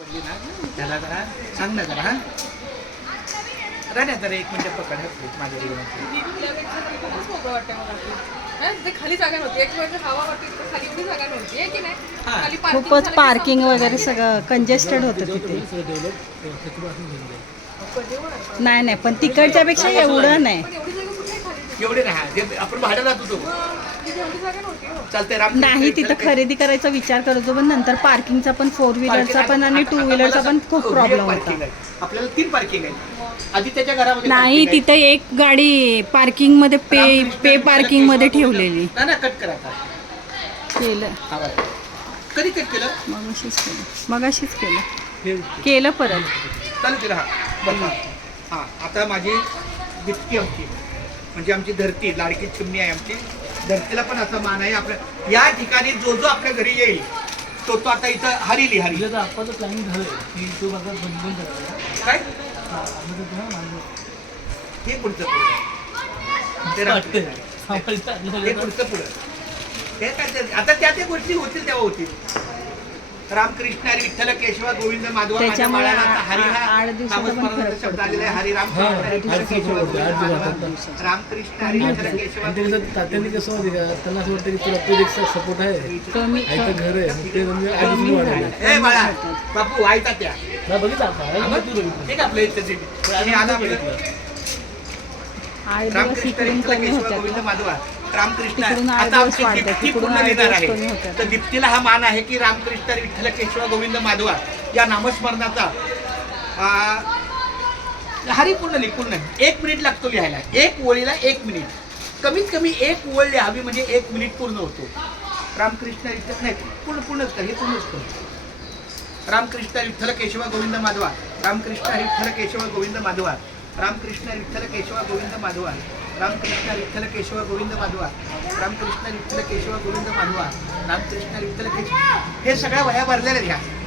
पडली ना. त्याला जरा सांग ना जरा हा. राण्या जरा एक मिनिट पकड हा माझ्या ते. हा, खाली जागा नव्हती. एक वेळ हवा वाटते तिथे खाली एवढी जागा नव्हती. आहे की नाही? हा. खाली parking खूपच झालं की पार्किंग वगैरे सगळं कंजेस्टेड होतं तिथे? नाही नाही पण तिकडच्या पेक्षा एवढं नाही. पण एवढी एवढे राहा जे आपण भाड्याला हो. चालतंय राम नाही तिथं खरेदी करायचा विचार करत होतो पण नंतर पार्किंगचा पण फोर व्हीलरचा पण आणि टू व्हीलरचा पण खूप प्रॉब्लेम होता. आपल्याला तीन पार्किंग आहे. आधी त्याच्या घरामध्ये नाही parking आहे. तिथं एक गाडी पार्किंगमध्ये पे रामकृष्ण पे पार्किंगमध्ये ठेवलेली. ना ना कट करा आता केलं. हा. कधी कट केलं? मग अशीच केलं. मग अशीच केलं केलं परत. चालू केलं हा. बरं हा. हा आता माझी दिप्ती आमची म्हणजे आमची धरती लाडकी चिमणी आहे आमची. धरतीला पण असा मान आहे. आपल्या या ठिकाणी जो जो आपल्या घरी येईल तो तो आता इथं हरिली हरी तिला तर आप्पाचं प्लॅनिंग झालं की तो माझा बंद करायचा काय. हे पुढचं पुढं. ते हे. पुढचं पुढं. हे काय ते- आता त्या त्या गोष्टी होतील तेव्हा होतील. रामकृष्ण हरी विठ्ठल केशव गोविंद माधवा त्याच्यामुळे हरी हा आठ दिवसाचा शब्द. आलेला आहे. हरी राम. रामकृष्ण हरी विठ्ठल केशव आणि ते कसं तात्यांनी कसं माहिती का? त्यांना असं वाटतं की तुला तुझ्या सपोर्ट आहे. घर आहे. ते म्हणजे ए बाळा बापू वाईटा त्या. ना बघितलं आपल्या इथं रामकृष्ण विठ्ठल केशव गोविंद माधवा. रामकृष्ण आता आमची दीप्ती पूर्ण लिहिणार आहे. तर दीप्तीला हा मान आहे की रामकृष्ण विठ्ठल केशव गोविंद माधवा या नामस्मरणाचा हरी पूर्ण लिह पूर्ण एक मिनिट लागतो लिहायला. एक ओळीला एक मिनिट. कमीत कमी एक ओळ लिहावी म्हणजे एक मिनिट पूर्ण होतो. रामकृष्ण विठ्ठल नाही पूर्ण पूर्णच कर हे पूर्णच कर. रामकृष्ण विठ्ठल केशव गोविंद माधवा. रामकृष्ण विठ्ठल केशव गोविंद माधवा. रामकृष्ण विठ्ठल केशव गोविंद माधवा. रामकृष्ण विठ्ठल केशव गोविंद माधवा. रामकृष्ण विठ्ठल केशव गोविंद माधवा. रामकृष्ण विठ्ठल केशव. हे सगळ्या वह्या भरलेल्या आहेत